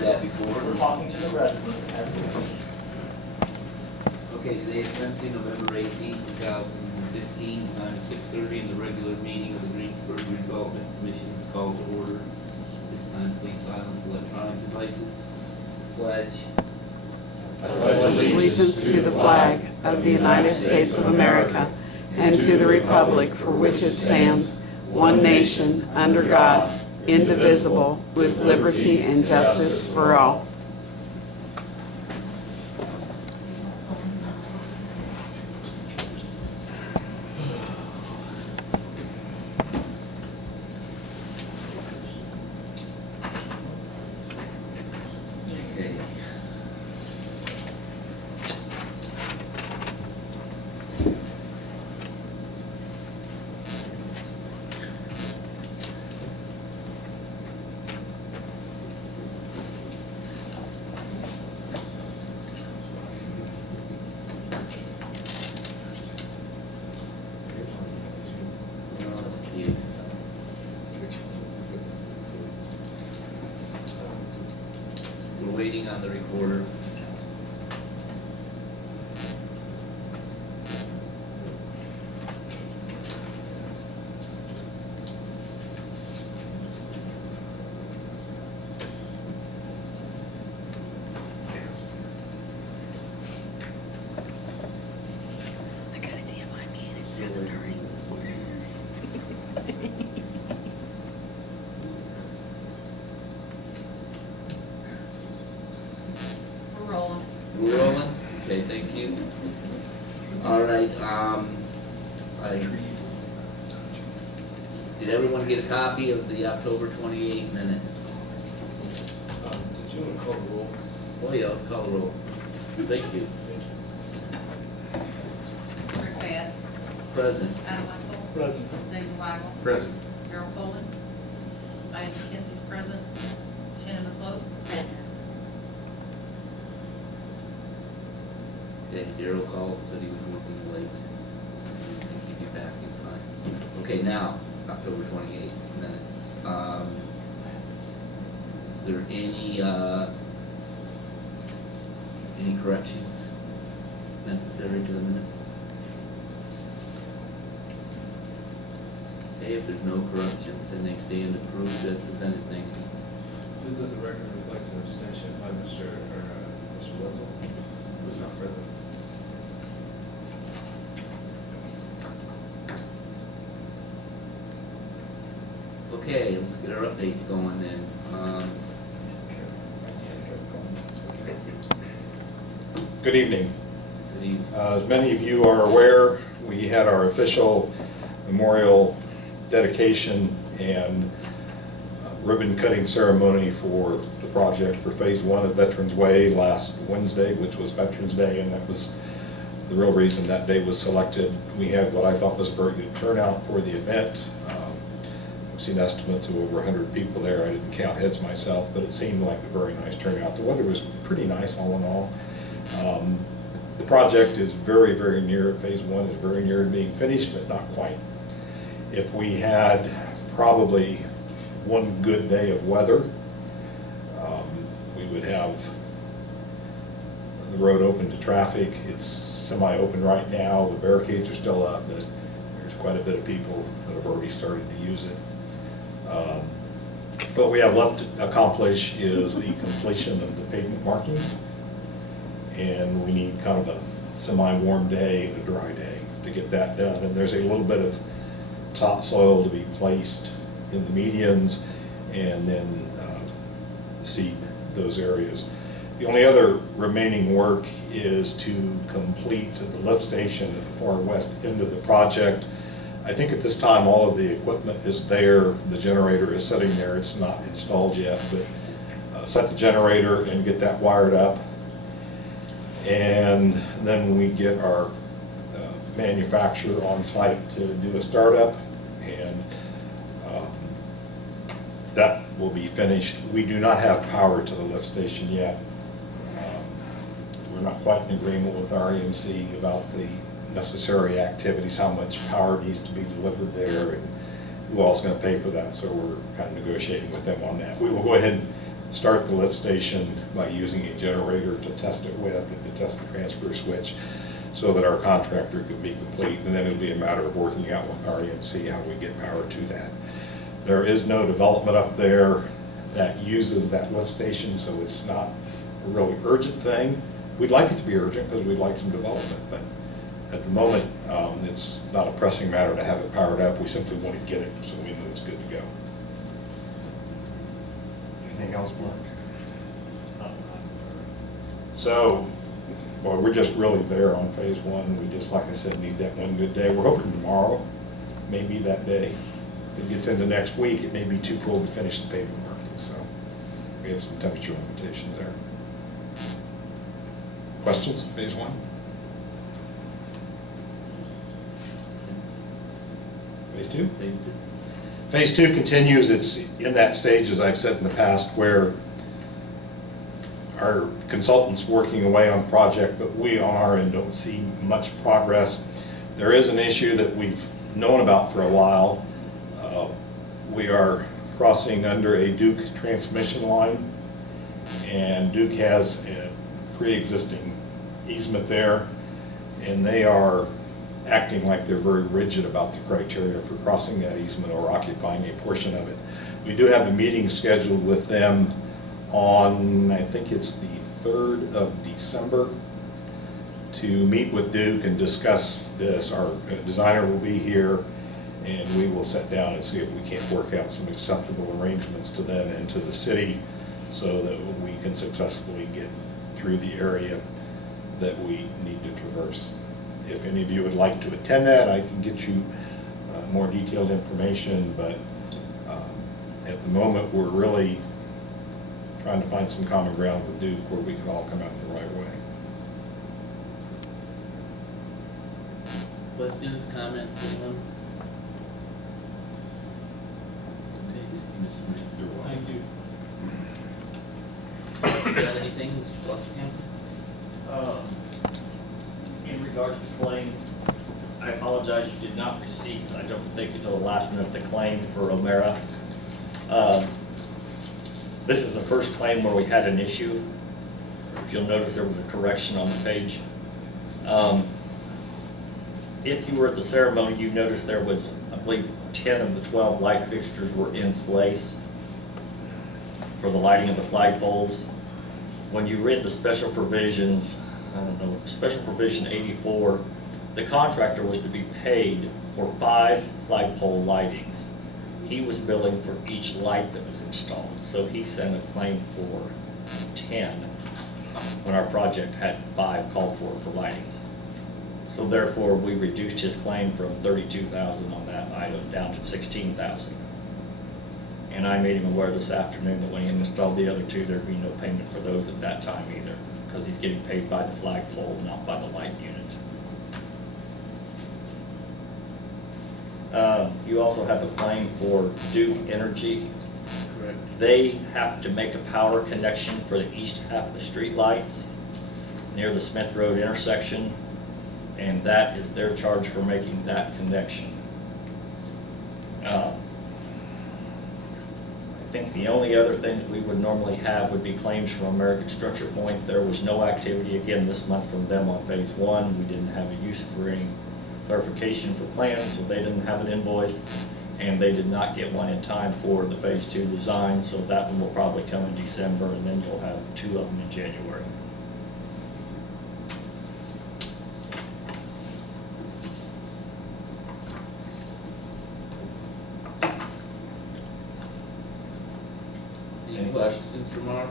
that before. We're talking to the resident. Okay, today is Wednesday, November 18, 2015, time is 6:30, and the regular meeting of the Greensburg Redevelopment Commission is called to order. At this time, please silence electronic devices. Pledge. I pledge allegiance to the flag of the United States of America and to the republic for which it stands, one nation, under God, indivisible, with liberty and justice for all. Okay. Well, that's cute. We're waiting on the recorder. I got a DMI meeting at 7:30. We're rolling. We're rolling? Okay, thank you. All right, did everyone get a copy of the October 28 minutes? Did you want to call the roll? Oh yeah, let's call the roll. Thank you. Rick Bass, Present. Adam Wetzel, President. David Weigel, Present. Harold Poland, Diane McKenzie's present, Shannon McFloat. Present. Okay, Darrell called, said he was working late. I think he'd be back in time. Okay, now, October 28th minutes. Is there any corrections necessary to the minutes? Okay, if there's no corrections, then they stand approved as presented, thank you. Move that the record reflects an abstention by Mr. Wetzel, who was not present. Okay, let's get our updates going then. Good evening. Good evening. As many of you are aware, we had our official memorial dedication and ribbon cutting ceremony for the project for Phase 1 of Veterans Way last Wednesday, which was Veterans Day, and that was the real reason that day was selected. We had what I thought was a very good turnout for the event. I've seen estimates of over 100 people there. I didn't count heads myself, but it seemed like a very nice turnout. The weather was pretty nice all in all. The project is very, very near, Phase 1 is very near to being finished, but not quite. If we had probably one good day of weather, we would have the road open to traffic. It's semi-open right now. The barricades are still up, but there's quite a bit of people that have already started to use it. What we have left to accomplish is the completion of the pavement markings, and we need kind of a semi-warm day and a dry day to get that done. And there's a little bit of topsoil to be placed in the medians and then seed those areas. The only other remaining work is to complete the lift station at the far west end of the project. I think at this time all of the equipment is there. The generator is sitting there. It's not installed yet, but set the generator and get that wired up. And then we get our manufacturer on site to do a startup, and that will be finished. We do not have power to the lift station yet. We're not quite in agreement with our EMC about the necessary activities, how much power needs to be delivered there, and who else is going to pay for that. So we're kind of negotiating with them on that. We will go ahead and start the lift station by using a generator to test it with and to test the transfer switch so that our contractor could be complete, and then it'll be a matter of working out with REMC how we get power to that. There is no development up there that uses that lift station, so it's not a really urgent thing. We'd like it to be urgent because we'd like some development, but at the moment, it's not a pressing matter to have it powered up. We simply want to get it so we know it's good to go. Anything else, Mark? So, boy, we're just really there on phase one. We just, like I said, need that one good day. We're hoping tomorrow may be that day. If it gets into next week, it may be too cold to finish the pavement marking, so we have some temperature limitations there. Questions, phase one? Phase two? Phase two. Phase two continues. It's in that stage, as I've said in the past, where our consultant's working away on the project, but we on our end don't see much progress. There is an issue that we've known about for a while. We are crossing under a Duke transmission line, and Duke has a pre-existing easement there, and they are acting like they're very rigid about the criteria for crossing that easement or occupying a portion of it. We do have a meeting scheduled with them on, I think it's the 3rd of December, to meet with Duke and discuss this. Our designer will be here, and we will sit down and see if we can't work out some acceptable arrangements to them and to the city so that we can successfully get through the area that we need to traverse. If any of you would like to attend that, I can get you more detailed information, but at the moment we're really trying to find some common ground with Duke where we can all come out the right way. Questions, comments, anyone? Okay. Thank you. Got anything, Mr. Foster? In regards to claims, I apologize, you did not receive, I don't think until the last minute, the claim for O'Mara. This is the first claim where we had an issue. If you'll notice, there was a correction on the page. If you were at the ceremony, you noticed there was, I believe, 10 of the 12 light fixtures were in place for the lighting of the flagpoles. When you read the special provisions, I don't know, special provision 84, the contractor was to be paid for 5 flagpole lightings. He was billing for each light that was installed, so he sent a claim for 10 when our project had 5 called for lightings. So therefore, we reduced his claim from $32,000 on that item down to $16,000. And I made him aware this afternoon that when he installed the other 2, there'd be no payment for those at that time either, because he's getting paid by the flagpole, not by the light unit. You also have a claim for Duke Energy. Correct. They have to make a power connection for the east half of the street lights near the Smith Road intersection, and that is their charge for making that connection. I think the only other things we would normally have would be claims from American Structure Point. There was no activity again this month from them on phase 1. We didn't have a use for any clarification for plans, so they didn't have an invoice, and they did not get one in time for the phase 2 design, so that one will probably come in December, and then you'll have 2 of them in January. Any questions for Mark?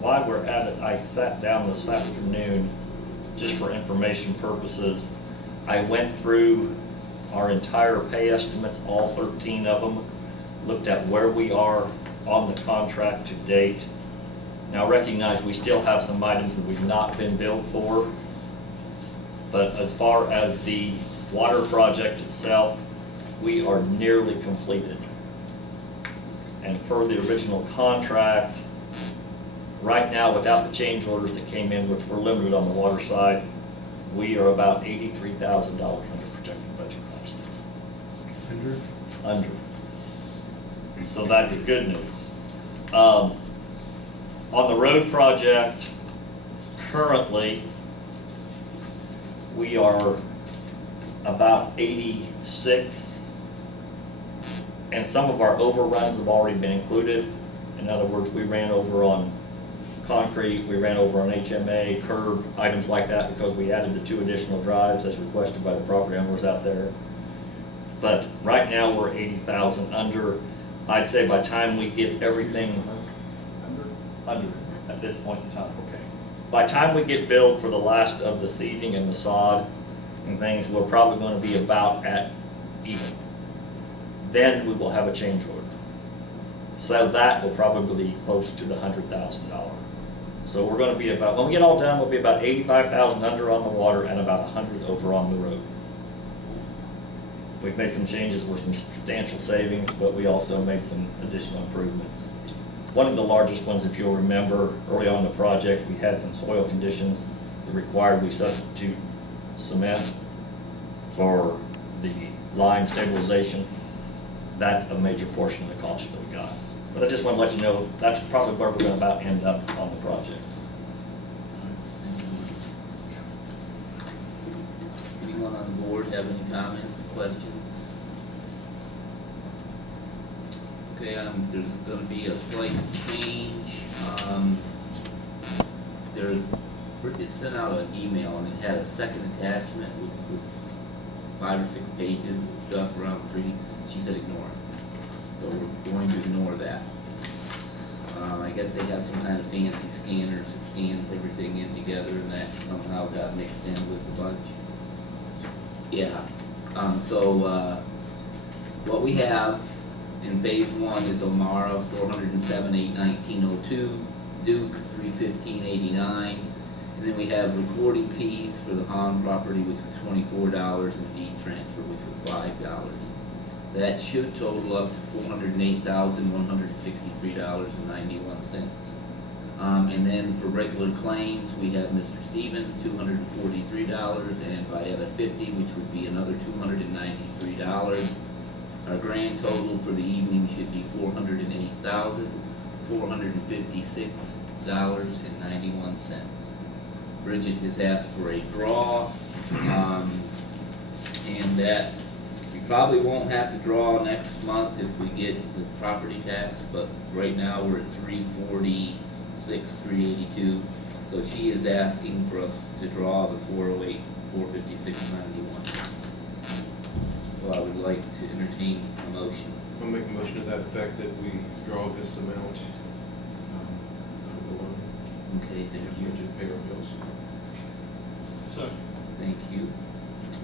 While we're at it, I sat down this afternoon, just for information purposes. I went through our entire pay estimates, all 13 of them, looked at where we are on the contract to date. Now recognize we still have some items that we've not been billed for, but as far as the water project itself, we are nearly completed. And per the original contract, right now, without the change orders that came in, which were limited on the water side, we are about $83,000 under projected budget cost. Under? Under. So that is good news. On the road project, currently, we are about 86. And some of our overruns have already been included. In other words, we ran over on concrete, we ran over on HMA, curb, items like that, because we added the 2 additional drives as requested by the property owners out there. But right now, we're 80,000 under. I'd say by the time we get everything under at this point in time. Okay. By the time we get billed for the last of the seeding and the sod and things, we're probably going to be about at even. Then we will have a change order. So that will probably be close to the $100,000. So we're going to be about, when we get all done, we'll be about 85,000 under on the water and about 100 over on the road. We've made some changes, there were some substantial savings, but we also made some additional improvements. One of the largest ones, if you'll remember, early on in the project, we had some soil conditions that required we substitute cement for the lime stabilization. That's a major portion of the cost that we got. But I just want to let you know, that's probably where we're going to about end up on the project. Anyone on the board have any comments, questions? Okay, there's going to be a slight change. Bridget sent out an email and it had a second attachment, which was 5 or 6 pages and stuff, around 3. She said ignore it. So we're going to ignore that. I guess they have some kind of fancy scanners that scans everything in together, and that somehow got mixed in with the bunch. Yeah. What we have in phase 1 is Omara, 407,819.02, Duke, 315.89, and then we have recording fees for the Hahn property, which was $24, and deed transfer, which was $5. That should total up to $408,163.91. And then for regular claims, we have Mr. Stevens, $243, and Vieta 50, which would be another $293. Our grand total for the evening should be $408,456.91. Bridget has asked for a draw, and that we probably won't have to draw next month if we get the property tax, but right now we're at $346,382. So she is asking for us to draw the $408,456.91. So I would like to entertain a motion. I'll make a motion to that effect that we draw this amount out of the loan. Okay, thank you. To pay our bills. Second. Thank you.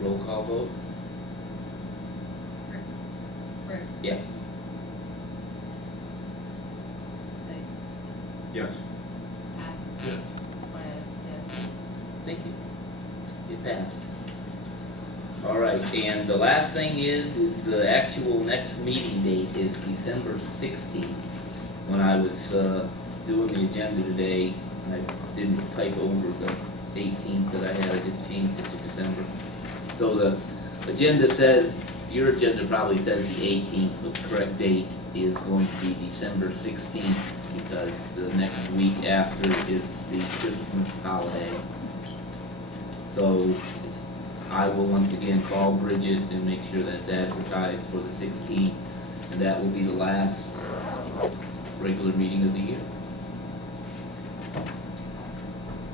Roll call vote? Rick? Yeah. Dave? Yes. Pat? Yes. Diana? Yes. Thank you. It passed. All right, and the last thing is the actual next meeting date is December 16th. When I was doing the agenda today, I didn't type over the 18th that I had, I just changed it to December. So the agenda says, your agenda probably says the 18th, but the correct date is going to be December 16th, because the next week after is the Christmas holiday. So I will once again call Bridget and make sure that's advertised for the 16th, and that will be the last regular meeting of the year.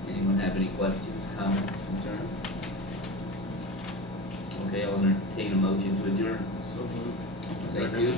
Anyone have any questions, comments, concerns? Okay, I'll entertain a motion to adjourn. So moved. Thank you.